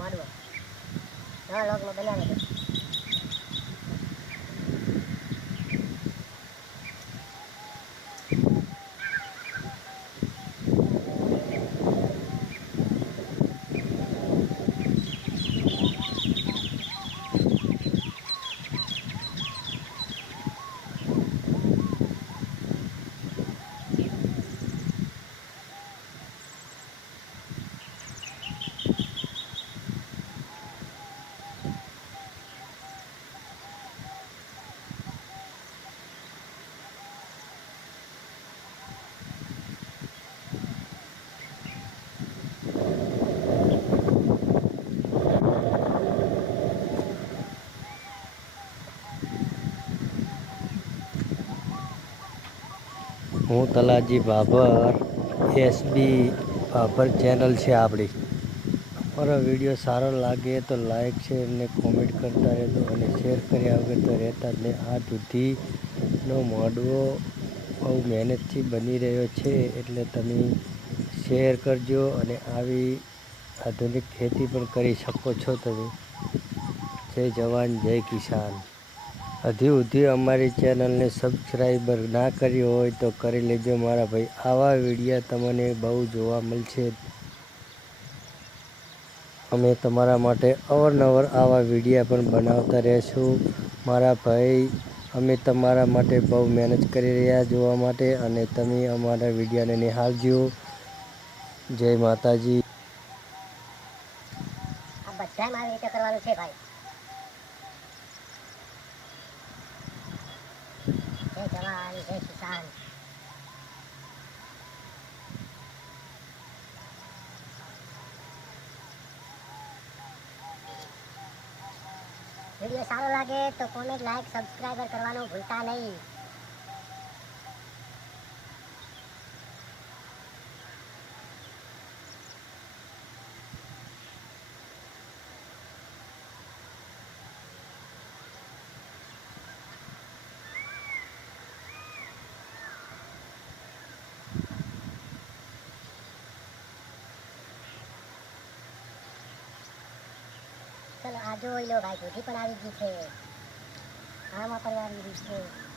મારવા. હા લોકમાં બનાવે હું તલાજી ભાભર એસબી ભાભર ચેનલ છે આપણી. અમારો વીડિયો સારો લાગે તો લાઈક શેર ને કોમેન્ટ કરતા રહેજો અને શેર કર્યા વગર તો રહેતા નહીં. આ દૂધીનો મોડવો બહુ મહેનતથી બની રહ્યો છે એટલે તમે શેર કરજો અને આવી આધુનિક ખેતી પણ કરી શકો છો તમે. જય જવાન, જય કિસાન. હજી સુધી અમારી ચેનલને સબસ્ક્રાઈબર ના કરી હોય તો કરી લેજો મારા ભાઈ. આવા વિડીયા તમને બહુ જોવા મળશે. અમે તમારા માટે અવારનવાર આવા વિડીયા પણ બનાવતા રહેશું. મારા ભાઈ, અમે તમારા માટે બહુ મહેનત કરી રહ્યા જોવા માટે અને તમે અમારા વિડીયાને નિહાળજો. જય માતાજી. કરવાનું છે ભાઈ. વીડિયો સારો લાગે તો કોમેન્ટ લાઈક સબસ્ક્રાઈબર કરવાનું ભૂલતા નહીં. ચલો, આ જોઈ લો ભાઈ દૂધી પણ આવી ગઈ છે. આમાં પણ આવી ગઈ છે.